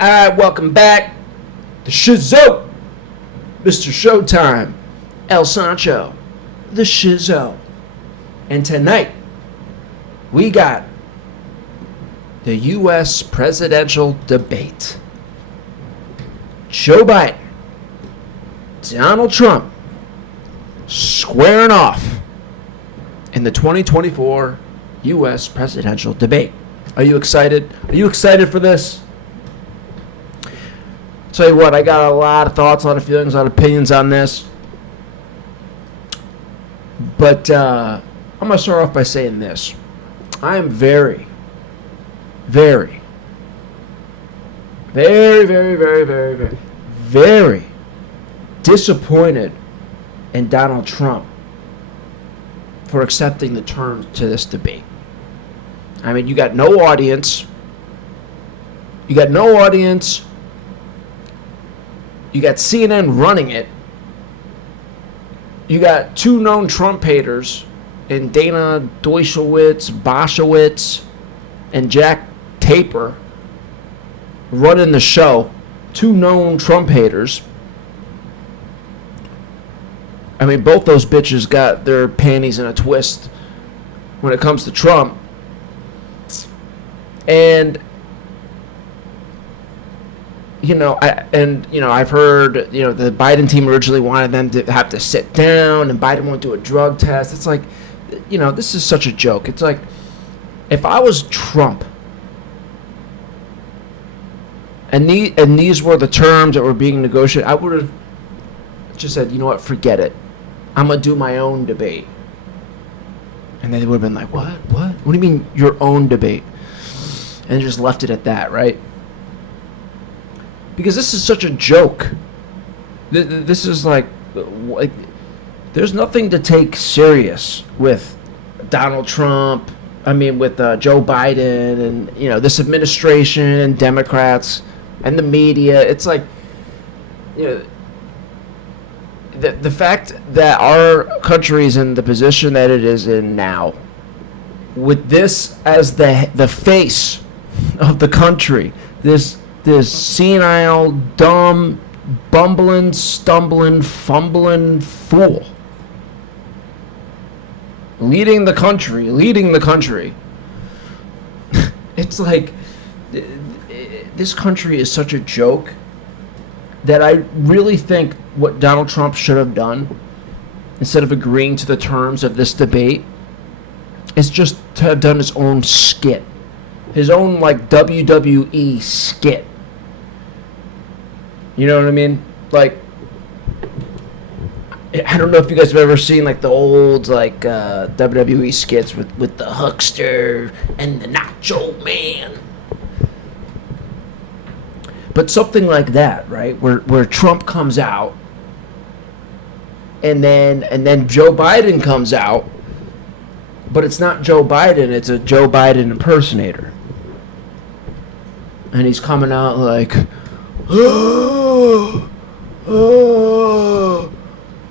Alright, welcome back to Shizow, Mr. Showtime, El Sancho, the Shizow. And tonight, we got the U.S. presidential debate. Joe Biden, Donald Trump, squaring off in the 2024 U.S. presidential debate. Are you excited? Are you excited for this? Tell you what, I got a lot of thoughts, a lot of feelings, a lot of opinions on this. But I'm going to start off by saying this. I am very disappointed in Donald Trump for accepting the terms to this debate. I mean, you got no audience. You got CNN running it. You got two known Trump haters in Dana Boschowitz, and Jack Taper running the show. Two known Trump haters. I mean, both those bitches got their panties in a twist when it comes to Trump. And I've heard, the Biden team originally wanted them to have to sit down, and Biden won't do a drug test. It's like, this is such a joke. It's like, if I was Trump, and these were the terms that were being negotiated, I would have just said, you know what, forget it. I'm going to do my own debate. And they would have been like, what? What do you mean your own debate? And just left it at that, right? Because this is such a joke. This is like, there's nothing to take serious with Donald Trump. I mean, with Joe Biden and, this administration and Democrats and the media. It's like, the fact that our country is in the position that it is in now, with this as the face of the country, this senile, dumb, bumbling, stumbling, fumbling fool leading the country. It's like, this country is such a joke that I really think what Donald Trump should have done, instead of agreeing to the terms of this debate, is just to have done his own skit. His own, WWE skit. You know what I mean? Like, I don't know if you guys have ever seen, the old, WWE skits with the huckster and the nacho man. But something like that, right? Where Trump comes out, and then Joe Biden comes out, but it's not Joe Biden, it's a Joe Biden impersonator. And he's coming out like,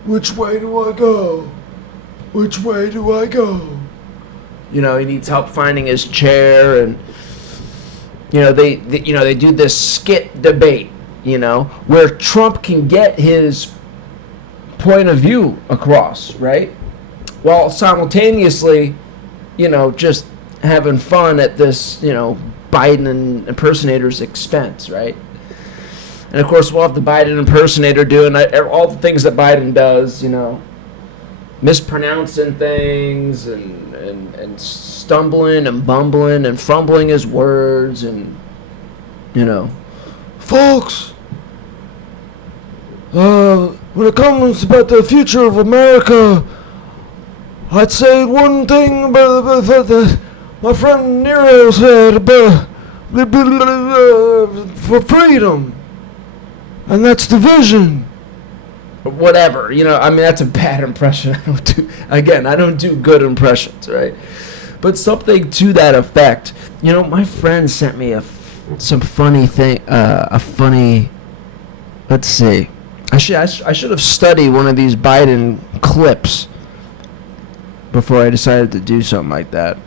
which way do I go? Which way do I go? He needs help finding his chair, and they do this skit debate, where Trump can get his point of view across, right? While simultaneously, just having fun at this, Biden impersonator's expense, right? And of course, we'll have the Biden impersonator doing all the things that Biden does, mispronouncing things and stumbling and bumbling and fumbling his words, and, folks, when it comes about the future of America, I'd say one thing about my friend Nero said about for freedom, and that's the vision. Whatever, that's a bad impression. I don't do good impressions, right? But something to that effect. My friend sent me some funny thing, let's see. I should have studied one of these Biden clips before I decided to do something like that.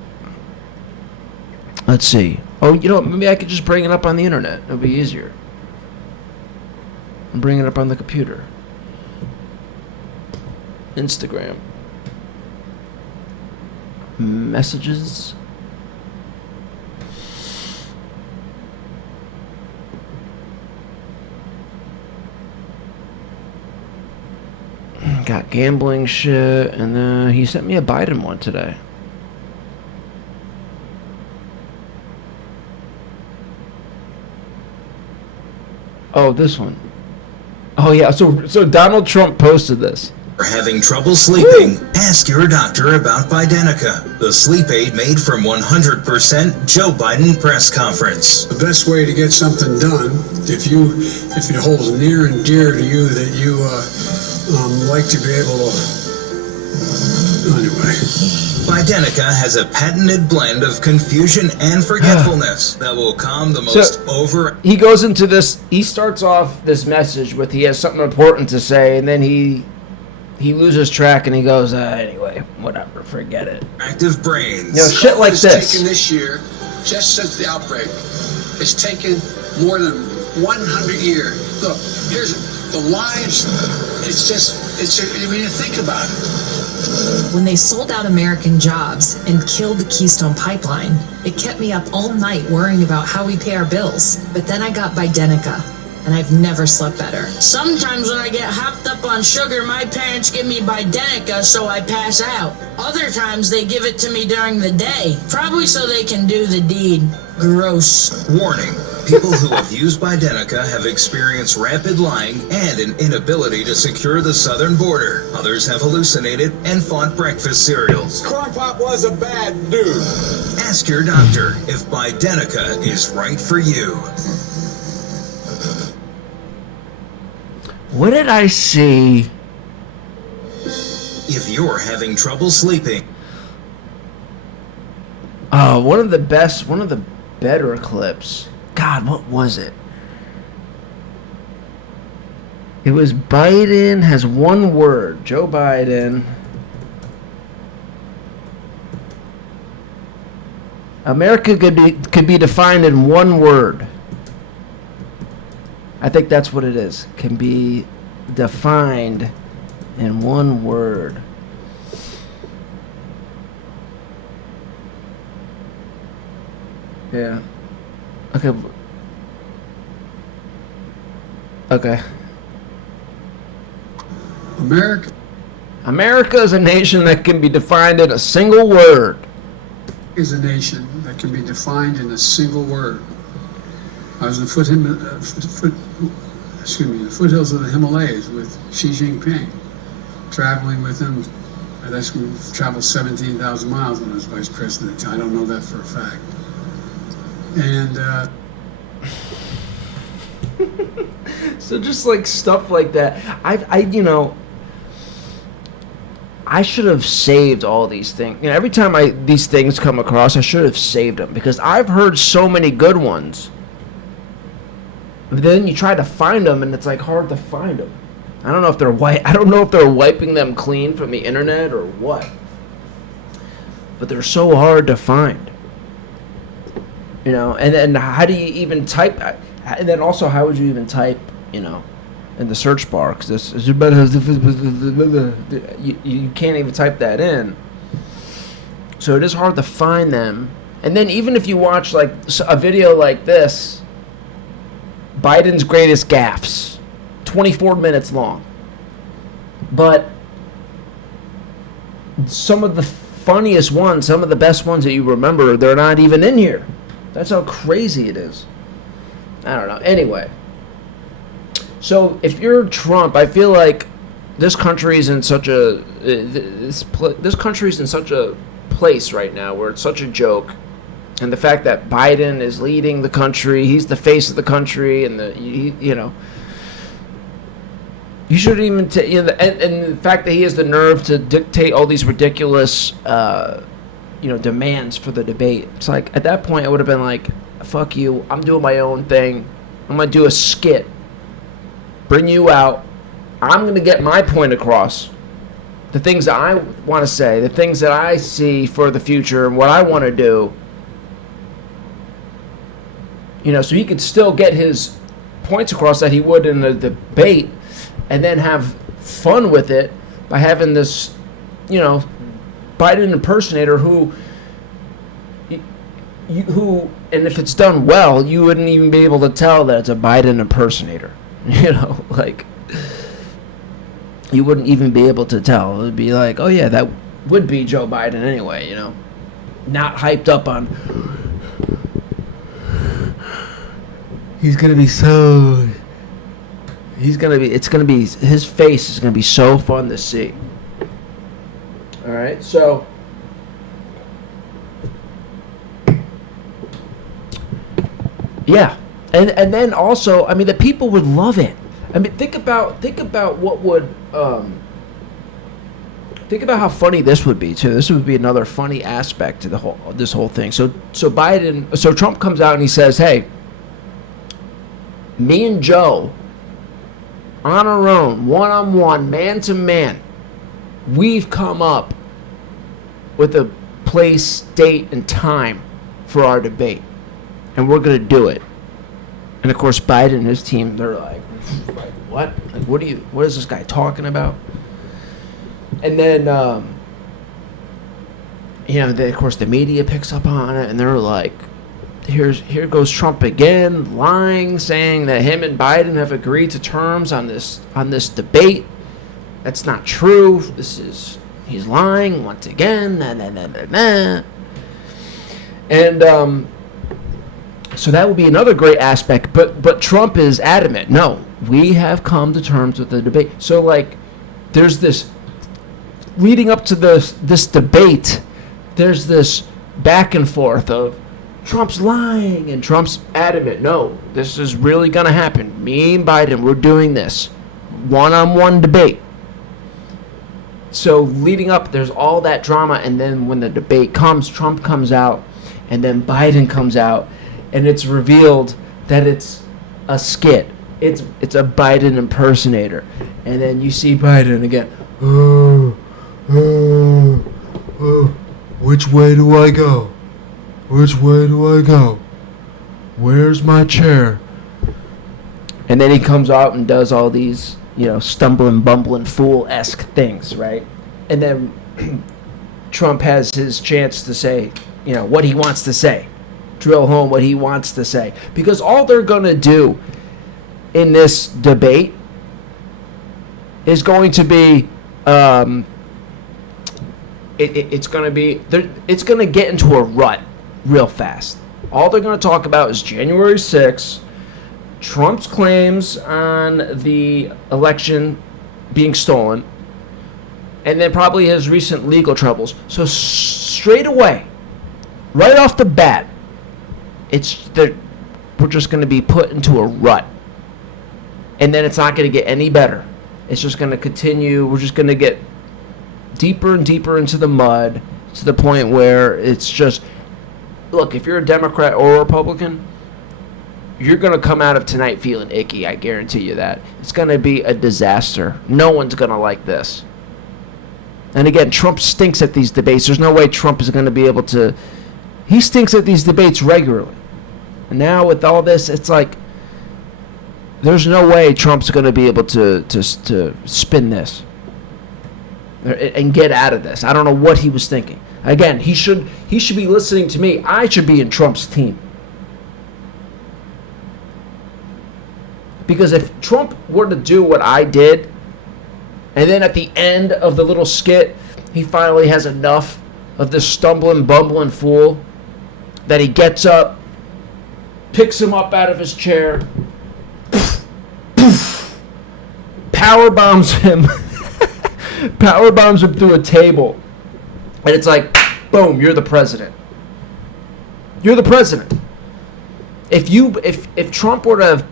Let's see. Oh, you know what? Maybe I could just bring it up on the internet. It'll be easier. I'm bringing it up on the computer. Instagram. Messages. Got gambling shit, and then he sent me a Biden one today. Oh, this one. Oh yeah, so Donald Trump posted this. Are having trouble sleeping? Ask your doctor about Bidenica, the sleep aid made from 100% Joe Biden press conference. The best way to get something done, if it holds near and dear to you that you like to be able to, anyway. Bidenica has a patented blend of confusion and forgetfulness that will calm the most He goes into this, he starts off this message with he has something important to say, and then he loses track and he goes, anyway, whatever, forget it. Active brains. You know, shit like this. Taken this year, just since the outbreak, it's taken more than 100 years. Look, here's the lives, I mean, think about it. When they sold out American jobs and killed the Keystone Pipeline, it kept me up all night worrying about how we pay our bills. But then I got Bidenica, and I've never slept better. Sometimes when I get hopped up on sugar, my parents give me Bidenica so I pass out. Other times they give it to me during the day, probably so they can do the deed. Gross. Warning. People who have used Bidenica have experienced rapid lying and an inability to secure the southern border. Others have hallucinated and fought breakfast cereals. Corn Pop was a bad dude. Ask your doctor if Bidenica is right for you. What did I see? If you're having trouble sleeping. Oh, one of the better clips. God, what was it? It was Biden has one word. Joe Biden. America could be defined in one word. I think that's what it is. Can be defined in one word. Yeah. Okay. Okay. America is a nation that can be defined in a single word. Is a nation that can be defined in a single word. I was in the foothills of the Himalayas with Xi Jinping, traveling with him. That's when we traveled 17,000 miles when I was vice president. I don't know that for a fact. And so just like stuff like that. I should have saved all these things. You know, every time these things come across, I should have saved them because I've heard so many good ones. But then you try to find them, and it's like hard to find them. I don't know if they're I don't know if they're wiping them clean from the internet or what. But they're so hard to find. You know, and then how do you even type? And then also, how would you even type? You know, in the search bar because you can't even type that in. So it is hard to find them. And then even if you watch like a video like this, Biden's greatest gaffes, 24 minutes long. But some of the funniest ones, some of the best ones that you remember, they're not even in here. That's how crazy it is. I don't know. Anyway, so if you're Trump, I feel like this country's in such a this country's in such a place right now where it's such a joke, and the fact that Biden is leading the country, he's the face of the country, and you shouldn't even and the fact that he has the nerve to dictate all these ridiculous demands for the debate. It's like at that point I would have been like, fuck you, I'm doing my own thing. I'm gonna do a skit, bring you out, I'm gonna get my point across, the things that I want to say, the things that I see for the future and what I want to do. So he could still get his points across that he would in the debate, and then have fun with it by having this, Biden impersonator who, and if it's done well, you wouldn't even be able to tell that it's a Biden impersonator. You wouldn't even be able to tell. It would be like, oh yeah, that would be Joe Biden anyway, Not hyped up on, his face is going to be so fun to see. All right, so yeah, and then also, the people would love it. Think about what would think about how funny this would be too. This would be another funny aspect to this whole thing. So Trump comes out and he says, "Hey, me and Joe, on our own, one-on-one, man-to-man, we've come up with a place, date, and time for our debate, and we're going to do it." And of course, Biden and his team, they're like, what? What is this guy talking about? And then, of course, the media picks up on it, and they're like, here goes Trump again, lying, saying that him and Biden have agreed to terms on this debate. That's not true. He's lying once again. Nah, nah, nah, nah, nah. And so that would be another great aspect. But Trump is adamant. No, we have come to terms with the debate. So there's this leading up to this debate. There's this back and forth of Trump's lying and Trump's adamant. No, this is really going to happen. Me and Biden, we're doing this one-on-one debate. So leading up, there's all that drama, and then when the debate comes, Trump comes out, and then Biden comes out, and it's revealed that it's a skit. It's a Biden impersonator, and then you see Biden again. Which way do I go? Which way do I go? Where's my chair? And then he comes out and does all these, stumbling, bumbling, fool-esque things, right? And then Trump has his chance to say, what he wants to say. Drill home what he wants to say. Because all they're going to do in this debate is going to be, it's going to get into a rut real fast. All they're going to talk about is January 6th, Trump's claims on the election being stolen, and then probably his recent legal troubles. So straight away, right off the bat, we're just going to be put into a rut. And then it's not going to get any better. It's just going to continue. We're just going to get deeper and deeper into the mud to the point where it's just, look, if you're a Democrat or a Republican, you're going to come out of tonight feeling icky. I guarantee you that. It's going to be a disaster. No one's going to like this. And again, Trump stinks at these debates. There's no way Trump is going to be able to. He stinks at these debates regularly. And now with all this, it's like, there's no way Trump's going to be able to spin this and get out of this. I don't know what he was thinking. Again, he should be listening to me. I should be in Trump's team. Because if Trump were to do what I did, and then at the end of the little skit, he finally has enough of this stumbling, bumbling fool, that he gets up, picks him up out of his chair, power bombs him through a table, and it's like, boom, you're the president. You're the president. If Trump were to have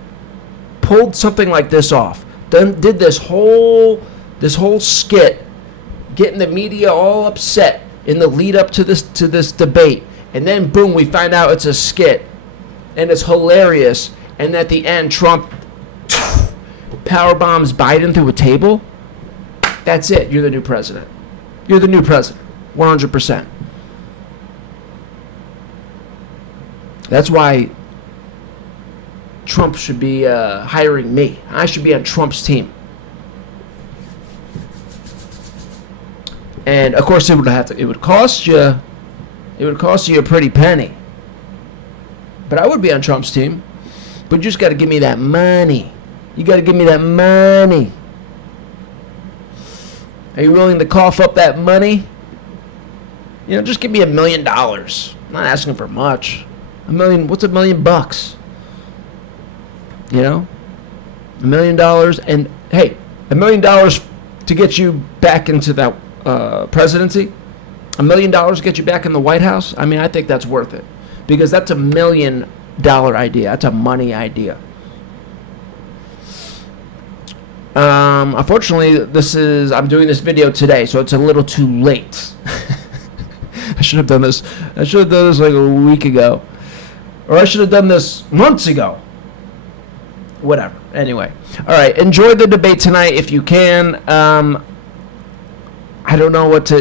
pulled something like this off, did this whole skit, getting the media all upset in the lead up to this debate, and then boom, we find out it's a skit, and it's hilarious, and at the end, Trump power bombs Biden through a table. That's it. You're the new president. You're the new president. 100%. That's why Trump should be hiring me. I should be on Trump's team. And of course, it would cost you a pretty penny. But I would be on Trump's team. But you just got to give me that money. You got to give me that money. Are you willing to cough up that money? You know, just give me $1 million. I'm not asking for much. $1 million. What's $1 million bucks? You know, $1 million, and hey, $1 million to get you back into that presidency. $1 million to get you back in the White House. I mean, I think that's worth it, because that's $1 million idea. That's a money idea. Unfortunately, I'm doing this video today, so it's a little too late. I should have done this like a week ago, or I should have done this months ago. Whatever. Anyway, all right. Enjoy the debate tonight if you can. I don't know what to,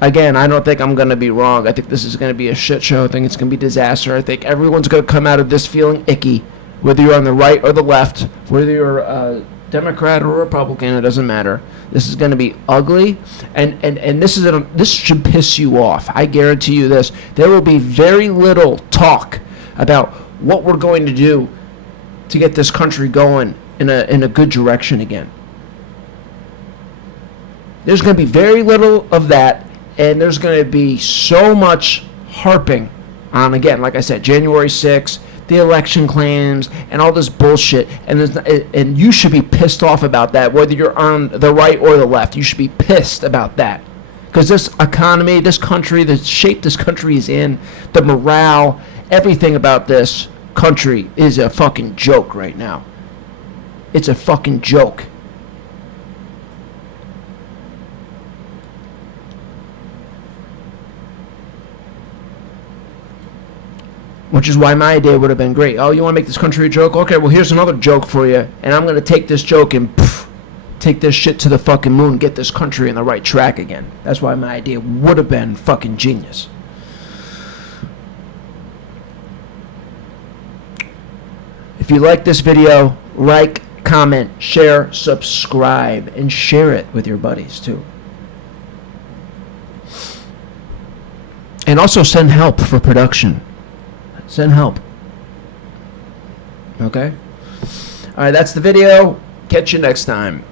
again, I don't think I'm going to be wrong. I think this is going to be a shit show. I think it's going to be disaster. I think everyone's going to come out of this feeling icky, whether you're on the right or the left, whether you're a Democrat or Republican, it doesn't matter. This is going to be ugly, and this should piss you off. I guarantee you this. There will be very little talk about what we're going to do to get this country going in a good direction again. There's going to be very little of that, and there's going to be so much harping on, again, like I said, January 6th, the election claims, and all this bullshit. And you should be pissed off about that, whether you're on the right or the left. You should be pissed about that. Because this economy, this country, the shape this country is in, the morale, everything about this country is a fucking joke right now. It's a fucking joke. Which is why my idea would have been great. Oh, you want to make this country a joke? Okay, well, here's another joke for you. And I'm going to take this joke and take this shit to the fucking moon, get this country on the right track again. That's why my idea would have been fucking genius. If you like this video, like, comment, share, subscribe, and share it with your buddies too. And also send help for production. Send help. Okay? All right, that's the video. Catch you next time.